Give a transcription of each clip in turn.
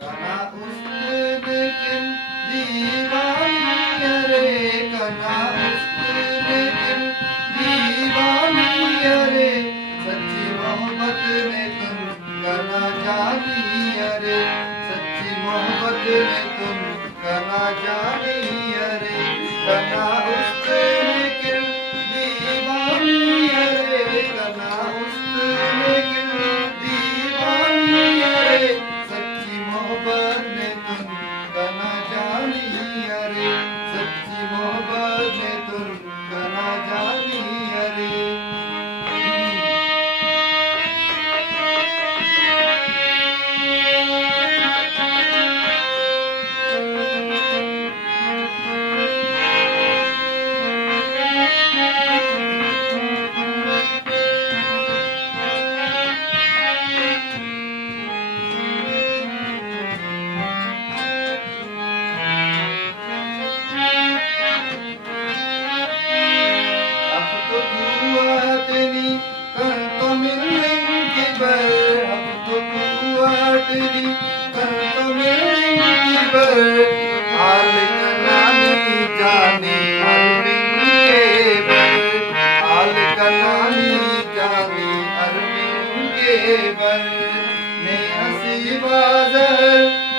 कना उस्तन किन दीवानी अरे कना उस्तन किन दीवानी अरे सच्ची मोहब्बत में तुम कना जानी अरे सच्ची मोहब्बत में तुम कना जानी अरे कना उस्तन किन दीवानी अरे कना उस्तन किन दीवानी अरे सच्ची मोहब्बत में तुम कना जानी अरे सच्ची मोहब्बत में तुम कना जानी अरे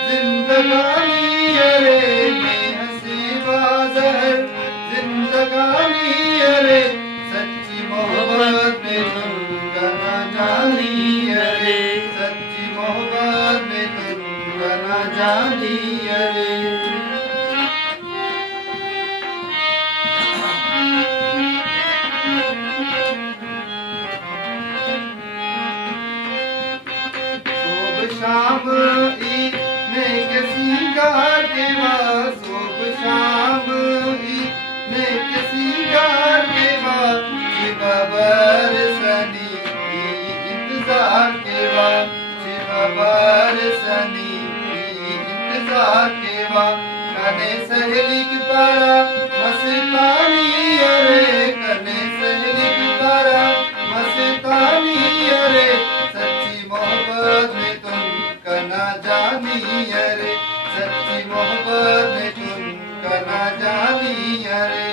जिंदगानी अरे हंसी बाज़र जिंदगानी अरे सच्ची मोहब्बत में तुम कना जानी अरे सच्ची मोहब्बत में तुम कना जानी अरे शाम ईद ने किसी गार के बाद सुब शाम ईद ने किसी गार के बाद शिवबर सनी इंतजार के बाद शिवबर सनी इंतजार के बाद कने सहेली की पारा मस्तानी अरे कने सहेली की पारा मस्तानी अरे सच्ची मोहब्बत में तुम कना जानी अरे सच्ची मोहब्बत में तुम कना जानी अरे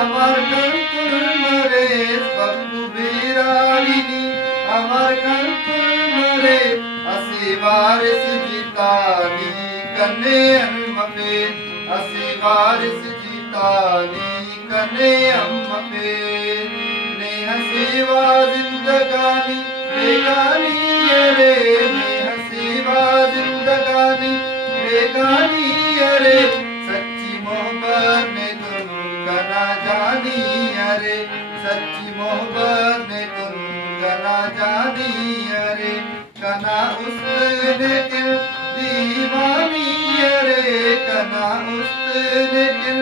আমার কান্তুর মরে বাপু বিরারিনি আমার কান্তুর মরে আসি वारिस जीतानी कने अम्मे असि वारिस जीतानी कने अम्मे ने हसीवा जिंदगानी बेगानी अरे ने हसीवा जिंदगानी बेगानी अरे सच्ची मोहब्बत में तुम कना जानी अरे सच्ची मोहब्बत में तुम कना जानी अरे कना उसने दिल दीवानी अरे कना उसने दिल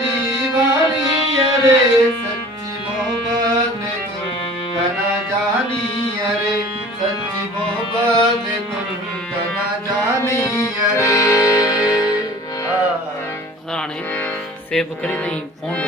दीवानी अरे सच्ची मोहब्बत में तुम कना जानी अरे सच्ची मोहब्बत में तुम कना जानी अरे राणे से बकरी नहीं फोन